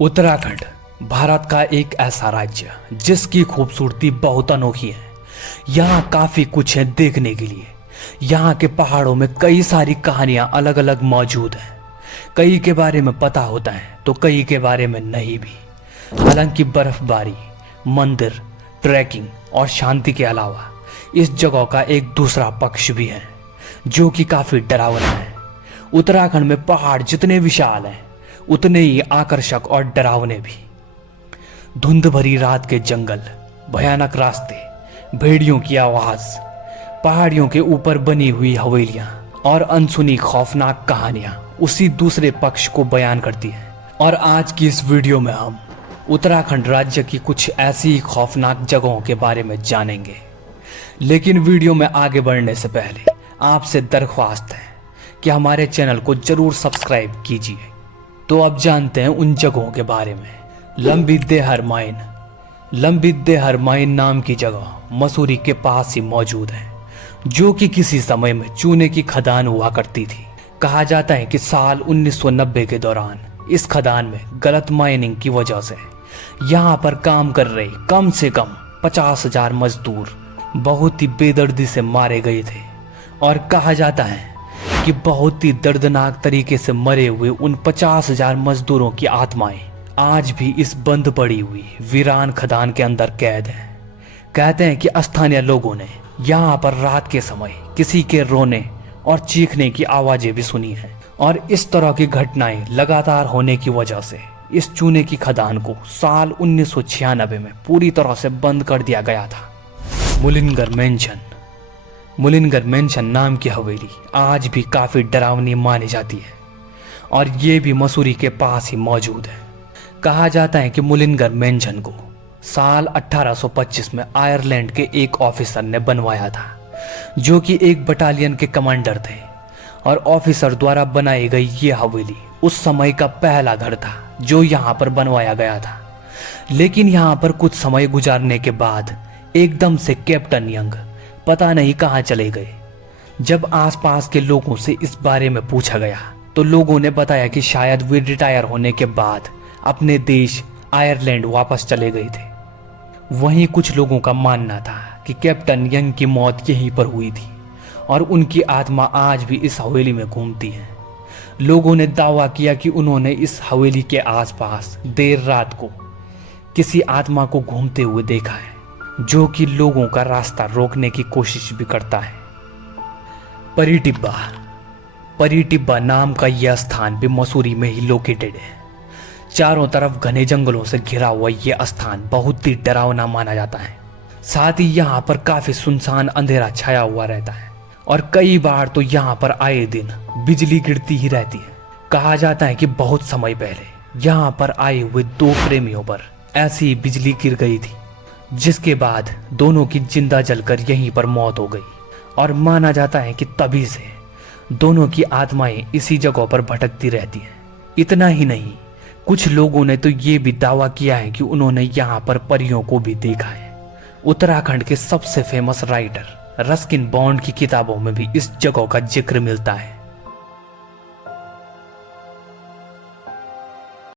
उत्तराखंड भारत का एक ऐसा राज्य जिसकी खूबसूरती बहुत अनोखी है। यहाँ काफी कुछ है देखने के लिए। यहाँ के पहाड़ों में कई सारी कहानियां अलग अलग मौजूद हैं। कई के बारे में पता होता है तो कई के बारे में नहीं भी। हालांकि बर्फबारी, मंदिर, ट्रैकिंग और शांति के अलावा इस जगह का एक दूसरा पक्ष भी है जो कि काफी डरावना है। उत्तराखंड में पहाड़ जितने विशाल हैं उतने ही आकर्षक और डरावने भी। धुंध भरी रात के जंगल, भयानक रास्ते, भेड़ियों की आवाज, पहाड़ियों के ऊपर बनी हुई हवेलियां और अनसुनी खौफनाक कहानियां उसी दूसरे पक्ष को बयान करती हैं। और आज की इस वीडियो में हम उत्तराखंड राज्य की कुछ ऐसी खौफनाक जगहों के बारे में जानेंगे। लेकिन वीडियो में आगे बढ़ने से पहले आपसे दरख्वास्त है कि हमारे चैनल को जरूर सब्सक्राइब कीजिए। तो अब जानते हैं उन जगहों के बारे में। लंबिदेहर माइन। लंबिदेहर माइन नाम की जगह मसूरी के पास ही मौजूद है, जो कि किसी समय में चूने की खदान हुआ करती थी। कहा जाता है कि साल 1990 के दौरान इस खदान में गलत माइनिंग की वजह से यहाँ पर काम कर रहे कम से कम 50,000 मजदूर बहुत ही बेदर्दी से मारे गए थे। और कहा जाता है कि बहुत ही दर्दनाक तरीके से मरे हुए उन 50,000 मजदूरों की आत्माएं आज भी इस बंद पड़ी हुई वीरान खदान के अंदर कैद हैं। कहते हैं कि स्थानीय लोगों ने यहाँ पर रात के समय किसी के रोने और चीखने की आवाजें भी सुनी हैं। और इस तरह की घटनाएं लगातार होने की वजह से इस चूने की खदान को साल 1996 में पूरी तरह से बंद कर दिया गया था। मुलिनगर मेंशन। मुलिनगर मेंशन नाम की हवेली आज भी काफी डरावनी मानी जाती है और ये भी मसूरी के पास ही मौजूद है। कहा जाता है कि मुलिनगर मेंशन को साल 1825 में आयरलैंड के एक ऑफिसर ने बनवाया था, जो कि एक बटालियन के कमांडर थे। और ऑफिसर द्वारा बनाई गई ये हवेली उस समय का पहला घर था जो यहाँ पर बनवाया गया था। लेकिन यहाँ पर कुछ समय गुजारने के बाद एकदम से कैप्टन यंग पता नहीं कहाँ चले गए। जब आसपास के लोगों से इस बारे में पूछा गया तो लोगों ने बताया कि शायद वे रिटायर होने के बाद अपने देश आयरलैंड वापस चले गए थे। वहीं कुछ लोगों का मानना था कि कैप्टन यंग की मौत यहीं पर हुई थी और उनकी आत्मा आज भी इस हवेली में घूमती है। लोगों ने दावा किया कि उन्होंने इस हवेली के आसपास देर रात को किसी आत्मा को घूमते हुए देखा है, जो कि लोगों का रास्ता रोकने की कोशिश भी करता है। परी टिब्बा। परी टिब्बा नाम का यह स्थान भी मसूरी में ही लोकेटेड है। चारों तरफ घने जंगलों से घिरा हुआ यह स्थान बहुत ही डरावना माना जाता है। साथ ही यहाँ पर काफी सुनसान अंधेरा छाया हुआ रहता है और कई बार तो यहाँ पर आए दिन बिजली गिरती ही रहती है। कहा जाता है कि बहुत समय पहले यहाँ पर आए हुए दो प्रेमियों पर ऐसी ही बिजली गिर गई थी, जिसके बाद दोनों की जिंदा जलकर यहीं पर मौत हो गई। और माना जाता है कि तभी से दोनों की आत्माएं इसी जगह पर भटकती रहती हैं। इतना ही नहीं, कुछ लोगों ने तो ये भी दावा किया है कि उन्होंने यहाँ पर परियों को भी देखा है। उत्तराखंड के सबसे फेमस राइटर रस्किन बॉन्ड की किताबों में भी इस जगह का जिक्र मिलता है।